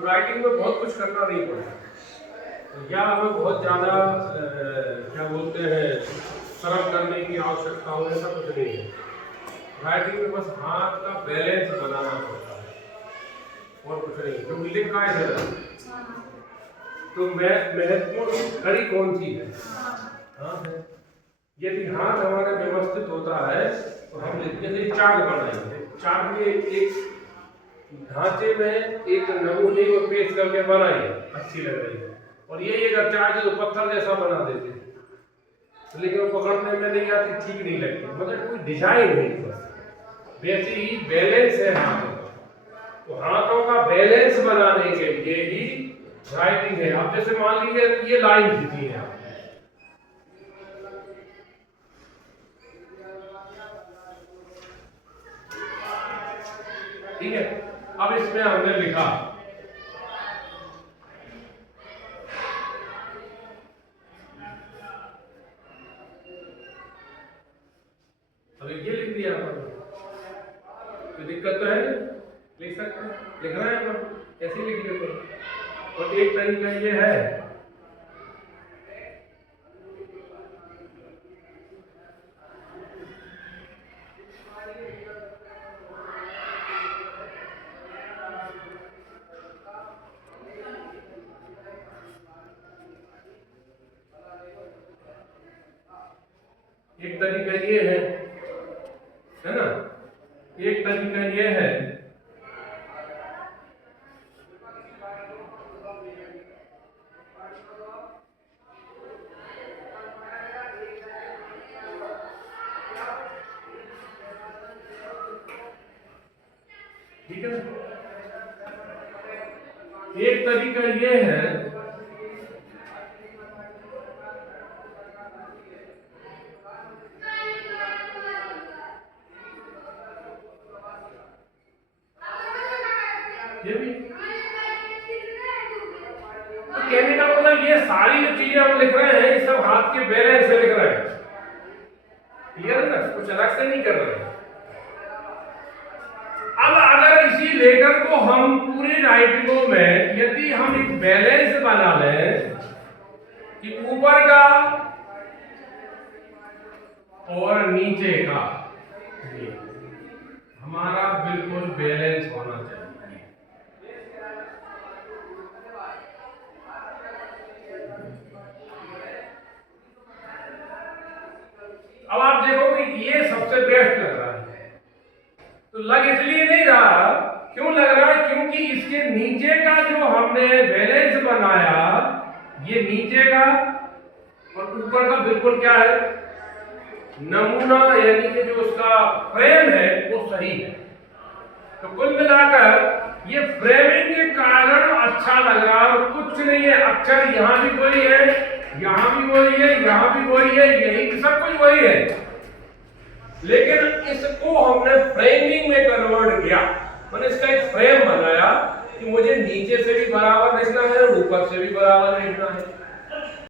तो राइटिंग में बहुत कुछ करना नहीं पड़ता, या हमें बहुत ज़्यादा क्या बोलते हैं सरल करने की आवश्यकता हो, ऐसा कुछ नहीं है। राइटिंग में बस हाथ का बैलेंस बनाना पड़ता है और कुछ नहीं, क्योंकि लिखा है तो महत्वपूर्ण कड़ी कौन सी है? हाथ है। यदि हाथ हमारा व्यवस्थित होता है तो हम लिखने से चार्ट बनाएंगे, चार्ट में एक ढांचे में एक नमूने को पेश करके बनाएंगे, अच्छी लग रही है, और ये अगर चार्ट तो पत्थर जैसा बना देते हैं, लेकिन वो पकड़ने में नहीं आती, ठीक नहीं लगती, मगर कोई डिजाइन नहीं। बस वैसे ही बैलेंस है हाथों का, तो हाथों का बैलेंस बनाने के लिए ही राइटिंग है। अब जैसे मान लीजिए ये लाइन लिखी है, ठीक है। अब इसमें हमने लिखा अभी ये लिख दिया अपन, तो दिक्कत तो है, लिख सकते हैं, लिख रहे हैं अपन, ऐसे लिख लेते हैं। और एक तरीका ये है एक तरीका ये है ना, एक तरीका ये है ठीक है, एक तरीका ये है ये भी, तो कहने का मतलब ये सारी जो चीजें हम लिख रहे हैं, ये सब हाथ के बैलेंस से लिख रहे हैं, क्लियर है ना, कुछ अलग से नहीं कर रहे हैं। अब अगर इसी लेटर को हम पूरी राइटिंगों में यदि हम एक बैलेंस बना लें कि ऊपर का और नीचे का हमारा बिल्कुल बैलेंस होना चाहिए। अब आप देखोगे ये सबसे बेस्ट लग रहा है, तो लग इसलिए नहीं रहा, क्यों लग रहा है? क्योंकि इसके नीचे का जो हमने बैलेंस बनाया, ये नीचे का और ऊपर का बिल्कुल क्या है, नमूना, यानी कि जो उसका फ्रेम है वो सही है। तो कुल मिलाकर ये फ्रेमिंग के कारण अच्छा लग रहा है, और कुछ नहीं है, अक्षर यहाँ भी वही है, यहाँ भी वही है, यहाँ भी वही है, यही सब कुछ वही है, लेकिन इसको हमने फ्रेमिंग में कन्वर्ट किया, मैंने इसका एक फ्रेम बनाया कि मुझे नीचे से भी बराबर लिखना है, ऊपर से भी बराबर लिखना है।